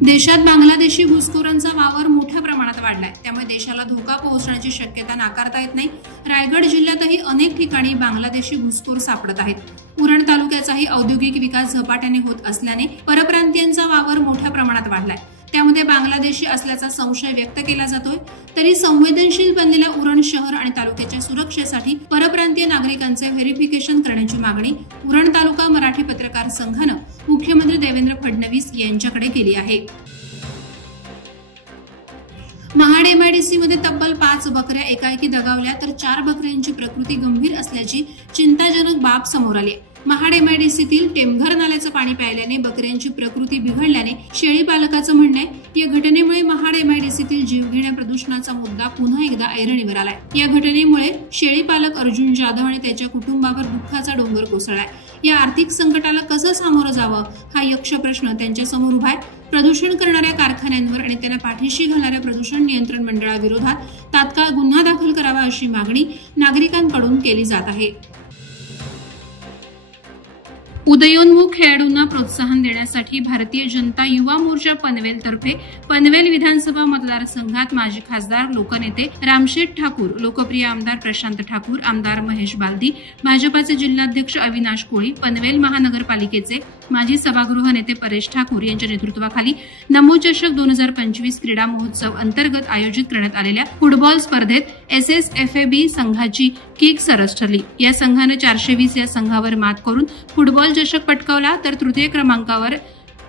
देशात बांगलादेशी घुसखोरांचा वावर मोठ्या प्रमाणात वाढलाय, त्यामुळे देशाला धोका पोहोचण्याची शक्यता नाकारता येत नाही। रायगड जिल्ह्यातही अनेक ठिकाणी बांगलादेशी घुसखोर सापडत आहेत। उरण तालुक्याचाही औद्योगिक विकास झपाट्याने होत असल्याने परप्रांतीयांचा वावर मोठ्या प्रमाणात वाढलाय, त्यामध्ये बांगलादेशी असल्याचा संशय व्यक्त केला जातोय। तरी संवेदनशील बनलेल्या उरण शहर आणि तालुक्याच्या सुरक्षेसाठी परप्रांतीय नागरिकांचे व्हेरिफिकेशन करण्याची मागणी उरण तालुका मराठी पत्रकार संघानं मुख्यमंत्री देवेंद्र फडणवीस यांच्याकडे केली आहे। महाड एमआयडीसी मध्ये तब्बल 5 बकऱ्या एकाएकी दगावल्या, तर 4 बकऱ्यांची प्रकृती गंभीर असल्याची चिंताजनक बाब समोर आली। महाड एमआयडीसीतील टेमघर नाल्याचं पाणी प्यायल्याने बकऱ्यांची प्रकृती बिघडल्याने शेळी पालकाचं म्हणणं आहे। या घटनेमुळे महाड एमआयडीसीतील जीवघेण्या प्रदूषणाचा मुद्दा पुन्हा एकदा ऐरणीवर आलाय। या घटनेमुळे शेळी पालक अर्जुन जाधव आणि त्याच्या कुटुंबावर दुःखाचा डोंगर कोसळलाय। या आर्थिक संकटाला कसं सामोरं जावं हा यक्ष प्रश्न त्यांच्या समोर उभा आहे। प्रदूषण करणाऱ्या कारखान्यांवर आणि त्यांना पाठीशी घालणाऱ्या प्रदूषण नियंत्रण मंडळाविरोधात तात्काळ गुन्हा दाखल करावा अशी मागणी नागरिकांकडून केली जात आहे। उदयोन्मुख खेळाडूंना प्रोत्साहन देण्यासाठी भारतीय जनता युवा मोर्चा पनवेल तर्फे पनवेल विधानसभा मतदारसंघात माजी खासदार लोकनेते रामशेठ ठाकूर, लोकप्रिय आमदार प्रशांत ठाकूर, आमदार महेश बालदी, भाजपाचे जिल्हाध्यक्ष अविनाश कोळी, पनवेल महानगरपालिकेचे माजी सभागृह नेते परेश ठाकूर यांच्या नेतृत्वाखाली नमो चषक 2025 क्रीडा महोत्सव अंतर्गत आयोजित करण्यात आलेल्या फुटबॉल स्पर्धेत SSFAB संघाची किक सरस ठरली। या संघाने 420 या संघावर मात करून फुटबॉल चषक पटकावला, तर तृतीय क्रमांकावर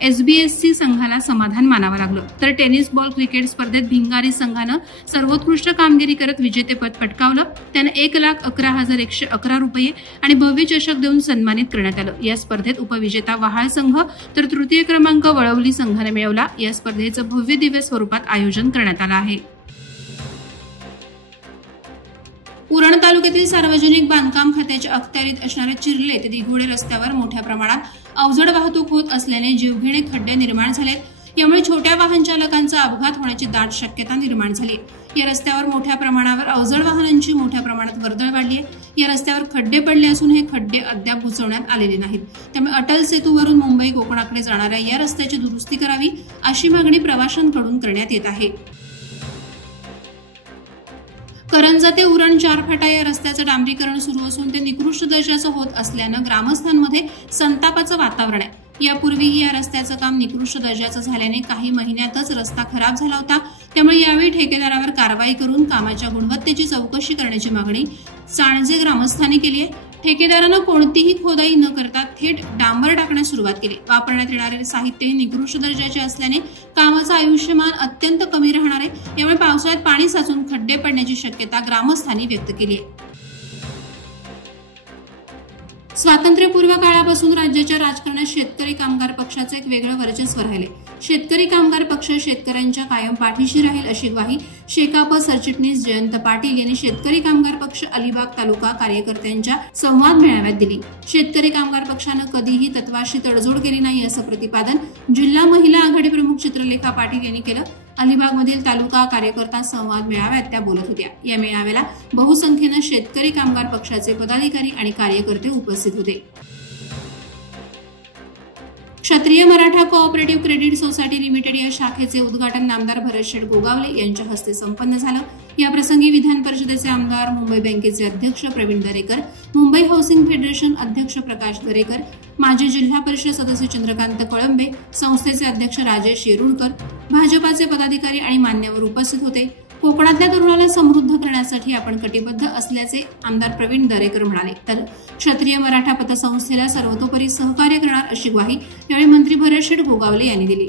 SBSC संघाला समाधान मानावं लागलं। तर टेनिस बॉल क्रिकेट स्पर्धेत भिंगारी संघानं सर्वोत्कृष्ट कामगिरी करत विजेतेपद पटकावलं। त्यानं 1,11,111 रुपये आणि भव्य चषक देऊन सन्मानित करण्यात आलं। या स्पर्धेत उपविजेता वहाळ संघ तर तृतीय क्रमांक वळवली संघाने मिळवला। या स्पर्धेचं भव्य दिव्य स्वरूपात आयोजन करण्यात आलं आहे। उरण तालुक्यातील सार्वजनिक बांधकाम खात्याच्या अखत्यारीत असणाऱ्या चिर्ले ते दिघोडे रस्त्यावर मोठ्या प्रमाणात अवजड वाहतूक होत असल्याने जीवघेणे खड्डे निर्माण झालेत। यामुळे छोट्या वाहन चालकांचा अपघात होण्याची दाट शक्यता निर्माण झाली। या रस्त्यावर मोठ्या प्रमाणावर अवजड वाहनांची मोठ्या प्रमाणात वर्दळ वाढली आहे। या रस्त्यावर खड्डे पडले असून हे खड्डे अद्याप बुजवण्यात आलेले नाहीत, त्यामुळे अटल सेतूवरून मुंबई कोकणाकडे जाणाऱ्या या रस्त्याची दुरुस्ती करावी अशी मागणी प्रवाशांकडून करण्यात येत आहे। करंजा ते उरण 4 फाटा या रस्त्याचं डांबरीकरण सुरू असून ते निकृष्ट दर्जाचं होत असल्यानं ग्रामस्थांमध्ये संतापाचं वातावरण आहे। यापूर्वीही या रस्त्याचं काम निकृष्ट दर्जाचं झाल्याने काही महिन्यातच रस्ता खराब झाला होता, त्यामुळे यावेळी ठेकेदारावर कारवाई करून कामाच्या गुणवत्तेची चौकशी करण्याची मागणी चाणजे ग्रामस्थांनी केली आहे। ठेकेदारानं कोणतीही खोदाई न करता थेट डांबर टाकण्यास सुरुवात केली। वापरण्यात येणारे साहित्यही निकृष्ट दर्जाचे असल्याने कामाचं आयुष्यमान अत्यंत कमी राहणार आहे। यामुळे पावसाळ्यात पाणी साचून खड्डे पडण्याची शक्यता ग्रामस्थांनी व्यक्त केली आहे। स्वातंत्र्यपूर्व काळापासून राज्याच्या राजकारणात शेतकरी कामगार पक्षाचं एक वेगळं वर्चस्व राहिले। शेतकरी कामगार पक्ष शेतकऱ्यांच्या कायम पाठीशी राहील अशी ग्वाही शेकाप सरचिटणीस जयंत पाटील यांनी शेतकरी कामगार पक्ष अलिबाग तालुका कार्यकर्त्यांच्या संवाद मेळाव्यात दिली। शेतकरी कामगार पक्षानं कधीही तत्वाशी तडजोड केली नाही असं प्रतिपादन जिल्हा महिला आघाडी प्रमुख चित्रलेखा पाटील यांनी केलं। अलिबागमधील तालुका कार्यकर्ता संवाद मेळाव्यात त्या बोलत होत्या। या मेळाव्याला बहुसंख्येनं शेतकरी कामगार पक्षाचे पदाधिकारी आणि कार्यकर्ते उपस्थित होते। क्षत्रिय Maratha cooperative credit society limited या शाखेचे उद्घाटन नामदार भरतशेठ गोगावले यांच्या हस्ते संपन्न झालं। या प्रसंगी विधान परिषदेचे आमदार, मुंबई बँकेचे अध्यक्ष प्रवीण दरेकर, मुंबई हाऊसिंग फेडरेशन अध्यक्ष प्रकाश दरेकर, माजी जिल्हा परिषद सदस्य चंद्रकांत कळंबे, संस्थेचे अध्यक्ष राजेश येरुळकर, भाजपाचे पदाधिकारी आणि मान्यवर उपस्थित होते। कोकणातल्या तरुणाला समृद्ध करण्यासाठी आपण कटिबद्ध असल्याचे आमदार प्रवीण दरेकर म्हणाले। तर क्षत्रिय मराठा पतसंस्थेला सर्वतोपरी सहकार्य करणार अशी ग्वाही यावेळी मंत्री भरतशेठ गोगावले यांनी दिली।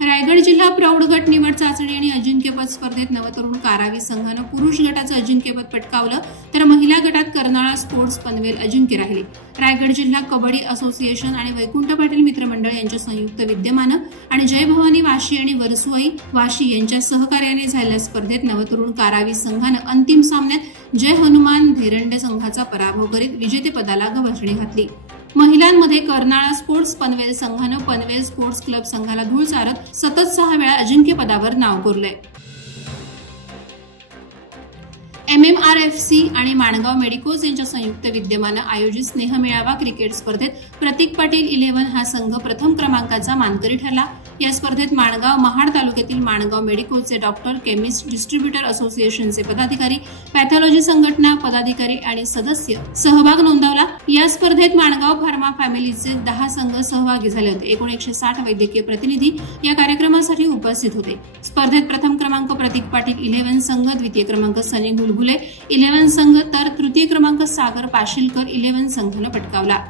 रायगड जिल्हा प्रौढ गट निवड चाचणी आणि अजिंक्यपद स्पर्धेत नवतरुण कारावी संघानं पुरुष गटाचं अजिंक्यपद पटकावलं, तर महिला गटात कर्नाळा स्पोर्ट्स पनवेल अजिंक्य राहिले। रायगड जिल्हा कबड्डी असोसिएशन आणि वैकुंठ पाटील मित्रमंडळ यांच्या संयुक्त विद्यमानं आणि जय भवानी वाशी आणि वरसुआई वाशी यांच्या सहकार्याने झालेल्या स्पर्धेत नवतरुण कारावी संघानं अंतिम सामन्यात जय हनुमान धेरंडे संघाचा पराभव करीत विजेतेपदाला गवसणी घातली। महिलांमध्ये कर्नाळा स्पोर्ट्स पनवेल संघानं पनवेल स्पोर्ट्स क्लब संघाला धूळ चारत सतत 6 वेळा अजिंक्यपदावर नाव कोरलंय। MMRFC आणि माणगाव मेडिकोज यांच्या संयुक्त विद्यमानं आयोजित स्नेहमेळावा क्रिकेट स्पर्धेत प्रतीक पाटील 11 हा संघ प्रथम क्रमांकाचा मानकरी ठरला। या स्पर्धेत माणगाव महाड तालुक्यातील माणगाव मेडिकोजचे डॉक्टर, केमिस्ट, डिस्ट्रीब्युटर असोसिएशनचे पदाधिकारी, पॅथॉलॉजी संघटना पदाधिकारी आणि सदस्य सहभाग नोंदवला। या स्पर्धेत माणगाव फार्मा फॅमिलीचे 10 संघ सहभागी झाले होते। एकूण 160 वैद्यकीय प्रतिनिधी या कार्यक्रमासाठी उपस्थित होते। स्पर्धेत प्रथम क्रमांक प्रतीक पाटील 11 संघ, द्वितीय क्रमांक सनी गुलगुले 11 संघ तर तृतीय क्रमांक सागर पाशीलकर 11 संघानं पटकावला।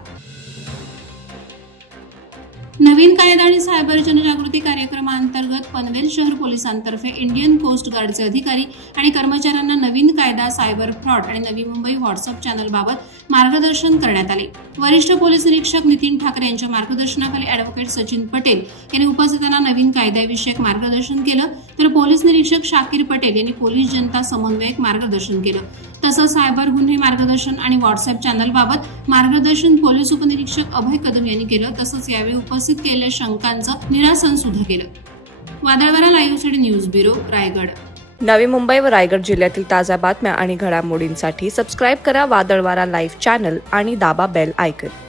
नवीन कायदा आणि सायबर जनजागृती कार्यक्रमांतर्गत पनवेल शहर पोलिसांतर्फे इंडियन कोस्ट गार्डचे अधिकारी आणि कर्मचाऱ्यांना नवीन कायदा, सायबर फ्रॉड आणि नवी मुंबई व्हॉट्सअप चॅनलबाबत मार्गदर्शन करण्यात आले। वरिष्ठ पोलीस निरीक्षक नितीन ठाकरे यांच्या मार्गदर्शनाखाली ॲडव्होकेट सचिन पटेल यांनी उपस्थितांना नवीन कायद्याविषयक मार्गदर्शन केलं, तर पोलीस निरीक्षक शाकीर पटेल यांनी पोलीस जनता समन्वयक मार्गदर्शन केलं। तसंच सायबर गुन्हे मार्गदर्शन आणि व्हॉट्सअप चॅनलबाबत मार्गदर्शन पोलीस उपनिरीक्षक अभय कदम यांनी केलं। तसंच यावेळी उपस्थित केलेल्या शंकांचं निरासन सुद्धा केलं। वादळवारा लाईव्हसाठी न्यूज ब्युरो, रायगड। नवी मुंबई व रायगड जिल्ह्यातील ताज्या बातम्या आणि घडामोडींसाठी सबस्क्राईब करा वादळवारा लाईव्ह चॅनल आणि दाबा बेल आयकॉन।